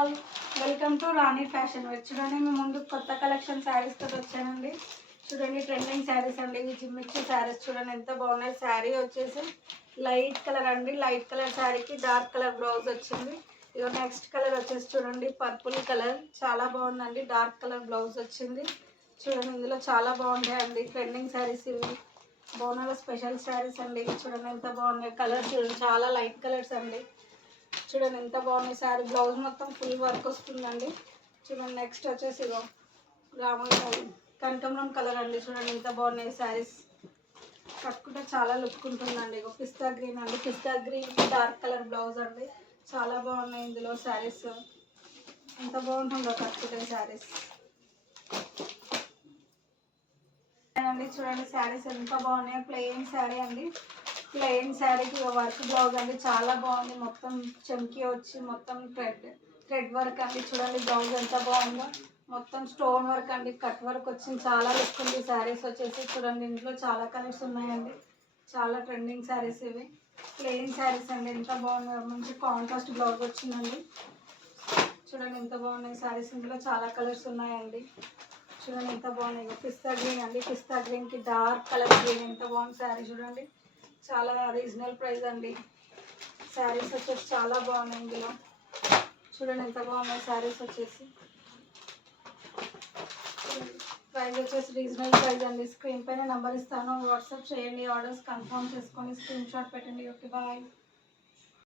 All, welcome to Rani fashion wear. చూడండి మేము ముందు కొత్త కలెక్షన్ శారీస్ తోటి వచ్చానండి. చూడండి ట్రెండింగ్ శారీస్ అండి, ఇవి జిమ్మిచ్చి శారీస్ చూడండి ఎంత బాగున్నాయి. శారీ వచ్చేసి లైట్ కలర్ అండి, లైట్ కలర్ శారీకి డార్క్ కలర్ బ్లౌజ్ వచ్చింది. ఇక నెక్స్ట్ కలర్ వచ్చేసి చూడండి పర్పుల్ కలర్, చాలా బాగుందండి. డార్క్ కలర్ బ్లౌజ్ వచ్చింది. చూడండి ఇందులో చాలా బాగుంటాయండి ట్రెండింగ్ శారీస్ ఇవి. బోనాల స్పెషల్ శారీస్ అండి. చూడండి ఎంత బాగున్నాయి. కలర్స్ చూడండి చాలా లైట్ కలర్స్ అండి. చూడండి ఎంత బాగున్నాయి. శారీ బ్లౌజ్ మొత్తం ఫుల్ వర్క్ వస్తుందండి. చూడండి నెక్స్ట్ వచ్చేసి ఇగో కనకాంబరం కలర్ అండి. చూడండి ఎంత బాగున్నాయి శారీస్, కట్టుకుంటే చాలా లుక్ ఉంటుందండి. ఇగో పిస్తా గ్రీన్ అండి, పిస్తా గ్రీన్ డార్క్ కలర్ బ్లౌజ్ అండి. చాలా బాగున్నాయి ఇందులో శారీస్, ఎంత బాగుంటుందో కట్టుకుంటే శారీస్ అండి. చూడండి శారీస్ ఎంత బాగున్నాయి. ప్లెయిన్ శారీ అండి, ప్లెయిన్ శారీకి వర్క్ బ్లౌజ్ అండి. చాలా బాగుంది, మొత్తం చెంకి వచ్చి మొత్తం థ్రెడ్ వర్క్ అండి. చూడండి బ్లౌజ్ ఎంత బాగుందో, మొత్తం స్టోన్ వర్క్ అండి, కట్ వర్క్ వచ్చింది. చాలా లుక్ ఉంది శారీస్ వచ్చేసి. చూడండి ఇంట్లో చాలా కలర్స్ ఉన్నాయండి, చాలా ట్రెండింగ్ శారీస్ ఇవి. ప్లెయిన్ శారీస్ అండి, ఎంత బాగున్నాయి. మంచి కాంట్రాస్ట్ బ్లౌజ్ వచ్చిందండి. చూడండి ఎంత బాగున్నాయి శారీస్, ఇందులో చాలా కలర్స్ ఉన్నాయండి. చూడండి ఎంత బాగున్నాయి. పిస్తా గ్రీన్ అండి, పిస్తా గ్రీన్కి డార్క్ కలర్ గ్రీన్, ఎంత బాగుంది శారీ. చూడండి చాలా రీజనబుల్ ప్రైస్ అండి. శారీస్ వచ్చేసి చాలా బాగున్నాయి ఇందులో. చూడండి ఎంత బాగున్నాయి శారీస్ వచ్చేసి. ప్రైస్ వచ్చేసి రీజనబుల్ ప్రైస్ అండి. స్క్రీన్ పైన నెంబర్ ఇస్తాను, వాట్సాప్ చేయండి. ఆర్డర్స్ కన్ఫర్మ్ చేసుకొని స్క్రీన్ షాట్ పెట్టండి. Okay bye.